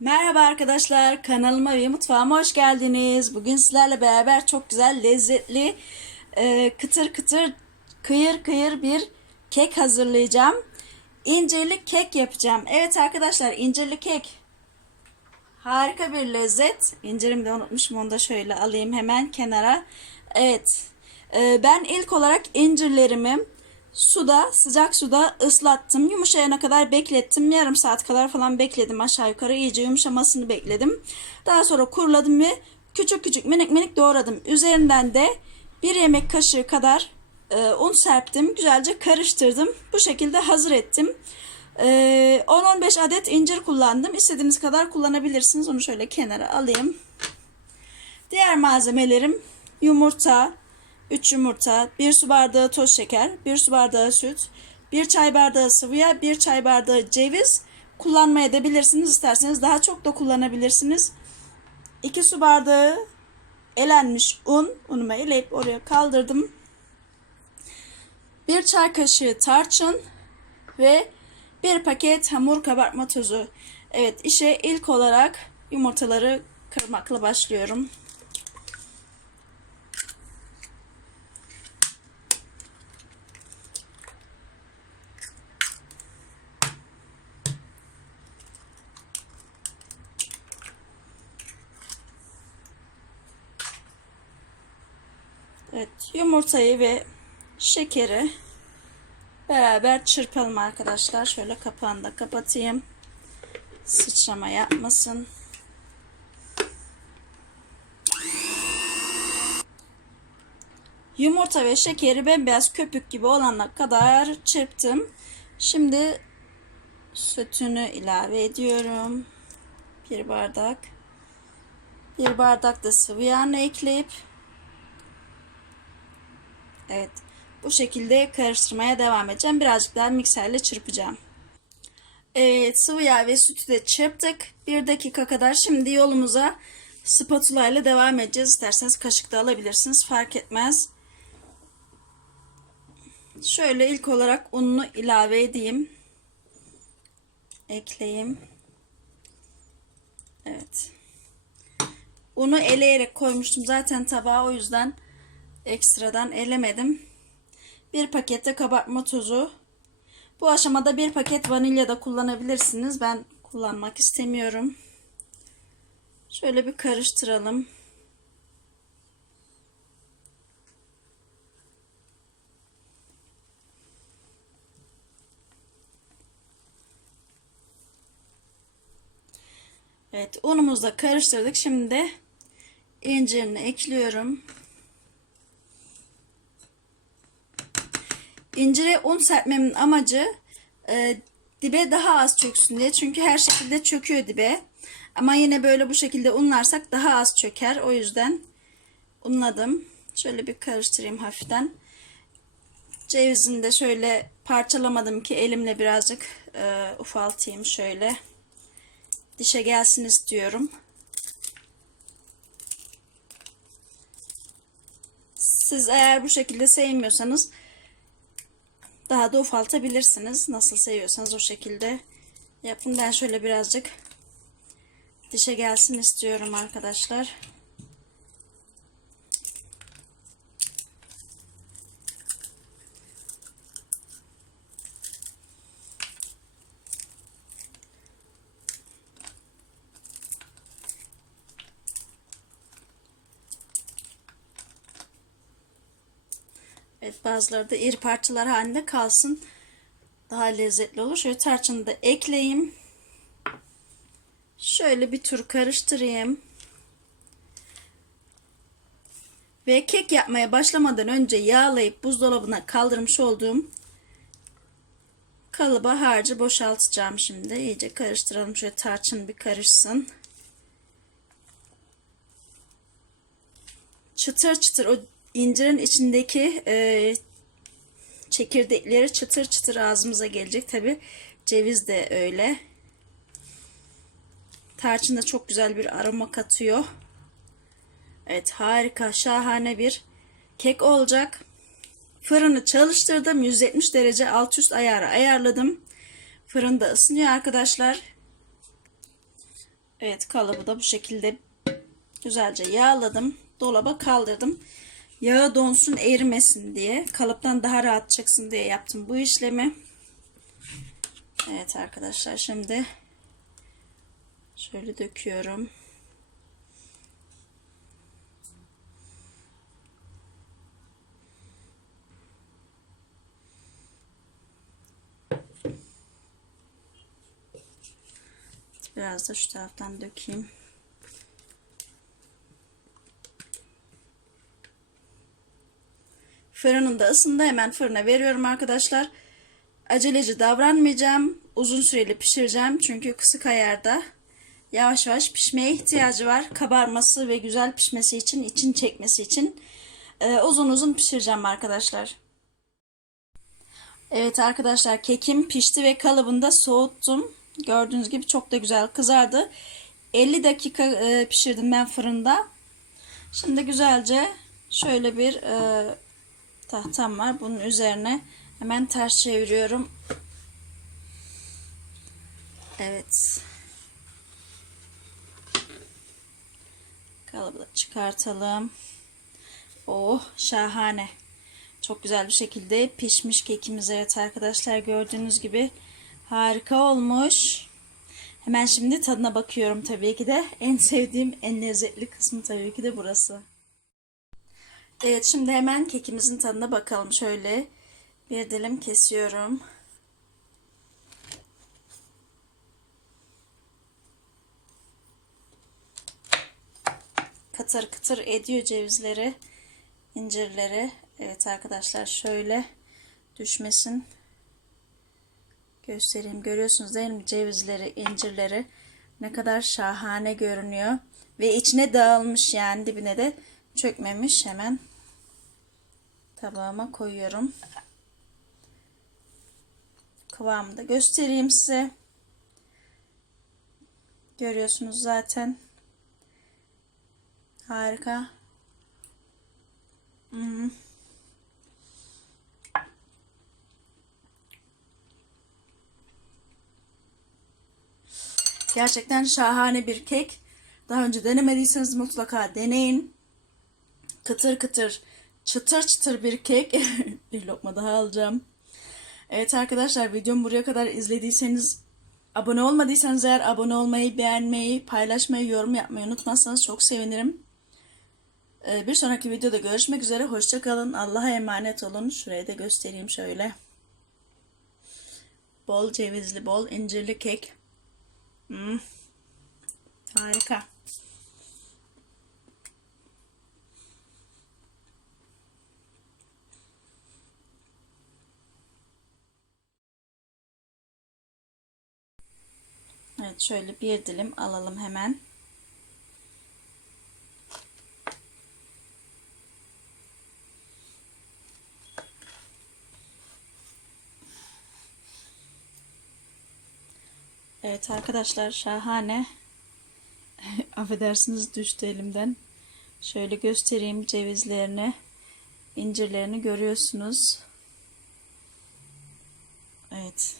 Merhaba arkadaşlar, kanalıma ve mutfağıma hoş geldiniz. Bugün sizlerle beraber çok güzel, lezzetli, e, kıtır kıtır, kıyır kıyır bir kek hazırlayacağım. İncirli kek yapacağım. Evet arkadaşlar, incirli kek harika bir lezzet. İncirimi de unutmuşum, onu da şöyle alayım hemen kenara. Evet, e, ben ilk olarak incirlerimi suda, sıcak suda ıslattım. Yumuşayana kadar beklettim. Yarım saat kadar falan bekledim aşağı yukarı. iyice yumuşamasını bekledim. Daha sonra kuruladım ve küçük küçük minik minik doğradım. Üzerinden de bir yemek kaşığı kadar e, un serptim. Güzelce karıştırdım. Bu şekilde hazır ettim. E, 10-15 adet incir kullandım. İstediğiniz kadar kullanabilirsiniz. Onu şöyle kenara alayım. Diğer malzemelerim yumurta, 3 yumurta, 1 su bardağı toz şeker, 1 su bardağı süt, 1 çay bardağı sıvı yağ, 1 çay bardağı ceviz kullanmaya da bilirsiniz. İsterseniz daha çok da kullanabilirsiniz. 2 su bardağı elenmiş un, unumu eleyip oraya kaldırdım. 1 çay kaşığı tarçın ve 1 paket hamur kabartma tozu. Evet işe ilk olarak yumurtaları kırmakla başlıyorum. Evet, yumurtayı ve şekeri beraber çırpalım arkadaşlar. Şöyle kapağını da kapatayım. Sıçrama yapmasın. Yumurta ve şekeri bembeyaz köpük gibi olana kadar çırptım. Şimdi sütünü ilave ediyorum. Bir bardak. Bir bardak da sıvı yağını ekleyip Evet. Bu şekilde karıştırmaya devam edeceğim. Birazcık daha mikserle çırpacağım. Evet sıvı yağ ve sütü de çırptık. Bir dakika kadar şimdi yolumuza spatula ile devam edeceğiz. İsterseniz kaşık da alabilirsiniz. Fark etmez. Şöyle ilk olarak ununu ilave edeyim. Ekleyeyim. Evet. Unu eleyerek koymuştum zaten tabağa o yüzden ekstradan elemedim. Bir pakette kabartma tozu. Bu aşamada bir paket vanilya da kullanabilirsiniz. Ben kullanmak istemiyorum. Şöyle bir karıştıralım. Evet unumuzu da karıştırdık. Şimdi incirini ekliyorum. İncire un serpmemin amacı e, dibe daha az çöksün diye. Çünkü her şekilde çöküyor dibe. Ama yine böyle bu şekilde unlarsak daha az çöker. O yüzden unladım. Şöyle bir karıştırayım hafiften. Cevizini de şöyle parçalamadım ki elimle birazcık e, ufaltayım şöyle. Dişe gelsin istiyorum. Siz eğer bu şekilde sevmiyorsanız daha da ufaltabilirsiniz. Nasıl seviyorsanız o şekilde yapın. Ben şöyle birazcık dişe gelsin istiyorum arkadaşlar. Bazıları da iri parçalar halinde kalsın. Daha lezzetli olur. Şöyle tarçını da ekleyeyim. Şöyle bir tur karıştırayım. Ve kek yapmaya başlamadan önce yağlayıp buzdolabına kaldırmış olduğum kalıba harcı boşaltacağım şimdi. İyice karıştıralım. Şöyle tarçın bir karışsın. Çıtır çıtır o incirin içindeki e, çekirdekleri çıtır çıtır ağzımıza gelecek. Tabi ceviz de öyle. Tarçın da çok güzel bir aroma katıyor. Evet harika şahane bir kek olacak. Fırını çalıştırdım. 170 derece alt üst ayarı ayarladım. Fırında ısınıyor arkadaşlar. Evet kalıbı da bu şekilde güzelce yağladım. Dolaba kaldırdım. Yağı donsun erimesin diye. Kalıptan daha rahat çıksın diye yaptım bu işlemi. Evet arkadaşlar şimdi şöyle döküyorum. Biraz da şu taraftan dökeyim. Fırının da ısındı. Hemen fırına veriyorum arkadaşlar. Aceleci davranmayacağım. Uzun süreli pişireceğim. Çünkü kısık ayarda yavaş yavaş pişmeye ihtiyacı var. Kabarması ve güzel pişmesi için, için çekmesi için e, uzun uzun pişireceğim arkadaşlar. Evet arkadaşlar kekim pişti ve kalıbında soğuttum. Gördüğünüz gibi çok da güzel kızardı. 50 dakika e, pişirdim ben fırında. Şimdi güzelce şöyle bir e, tahtam var. Bunun üzerine hemen ters çeviriyorum. Evet. Kalıbı da çıkartalım. Oh şahane. Çok güzel bir şekilde pişmiş kekimiz. Evet arkadaşlar gördüğünüz gibi harika olmuş. Hemen şimdi tadına bakıyorum tabii ki de. En sevdiğim, en lezzetli kısmı tabii ki de burası. Evet şimdi hemen kekimizin tadına bakalım. Şöyle bir dilim kesiyorum. Kıtır kıtır ediyor cevizleri, incirleri. Evet arkadaşlar şöyle düşmesin. Göstereyim. Görüyorsunuz değil mi? Cevizleri, incirleri ne kadar şahane görünüyor. Ve içine dağılmış yani dibine de çökmemiş. Hemen tabağıma koyuyorum. Kıvamını da göstereyim size. Görüyorsunuz zaten. Harika. Hmm. Gerçekten şahane bir kek. Daha önce denemediyseniz mutlaka deneyin. Kıtır kıtır, çıtır çıtır bir kek. bir lokma daha alacağım. Evet arkadaşlar videomu buraya kadar izlediyseniz abone olmadıysanız eğer abone olmayı, beğenmeyi, paylaşmayı, yorum yapmayı unutmazsanız çok sevinirim. Ee, bir sonraki videoda görüşmek üzere. Hoşçakalın. Allah'a emanet olun. Şuraya da göstereyim şöyle. Bol cevizli, bol incirli kek. Hmm. Harika. Evet şöyle bir dilim alalım hemen. Evet arkadaşlar şahane. Affedersiniz düştü elimden. Şöyle göstereyim cevizlerini, incirlerini görüyorsunuz. Evet.